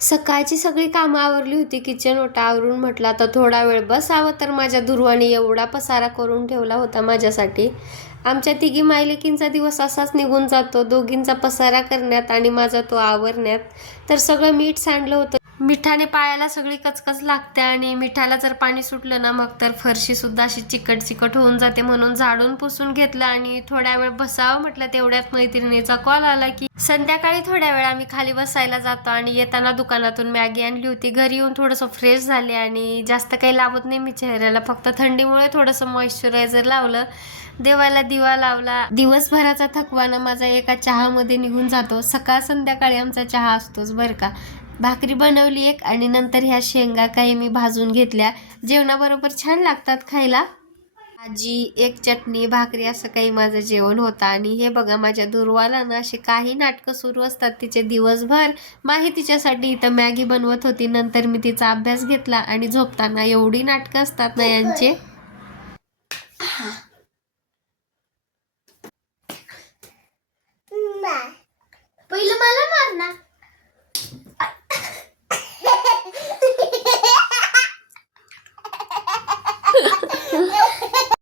सकाळची सगळी कामं आवरली होती. किचन ओटा आवरून म्हटलं आता थोडा वेळ बसावं, तर माझ्या दुर्वाने एवढा पसारा करून ठेवला होता माझ्यासाठी. आमच्या तिघी मायलेकींचा दिवस असाच निघून जातो, दोघींचा पसारा करण्यात आणि माझा तो आवरण्यात. तर सगळं मीठ सांडलं होतं. मिठाने पायाला सगळी कचकच लागते आणि मिठाला जर पाणी सुटलं ना, मग तर फरशी सुद्धा अशी चिकट चिकट होऊन जाते. म्हणून झाडून पुसून घेतलं आणि थोड्या वेळ बसावं म्हटलं. तेवढ्यात मैत्रिणीचा कॉल आला की संध्याकाळी थोड्या वेळ आम्ही खाली बसायला जातो आणि येताना दुकानातून मॅगी आणली होती. घरी येऊन थोडंसं फ्रेश झाले आणि जास्त काही लावत नाही मी चेहऱ्याला, फक्त थंडीमुळे थोडंसं मॉइश्चरायझर लावलं, देवाला दिवा लावला. दिवसभराचा थकवाना माझा एका चहामध्ये निघून जातो. सकाळ संध्याकाळी आमचा चहा असतोच बरं का. भाकरी बनवली एक आणि नंतर ह्या शेंगा काही मी भाजून घेतल्या. जेवणाबरोबर छान लागतात खायला. भाजी, एक चटणी, भाकरी असं काही माझं जेवण होतं. आणि हे बघा माझ्या दुर्वाला ना असे काही नाटकं सुरू असतात तिचे दिवसभर. माही तिच्यासाठी इथं मॅगी बनवत होती. नंतर मी तिचा अभ्यास घेतला आणि झोपताना एवढी नाटकं असतात ना यांचे.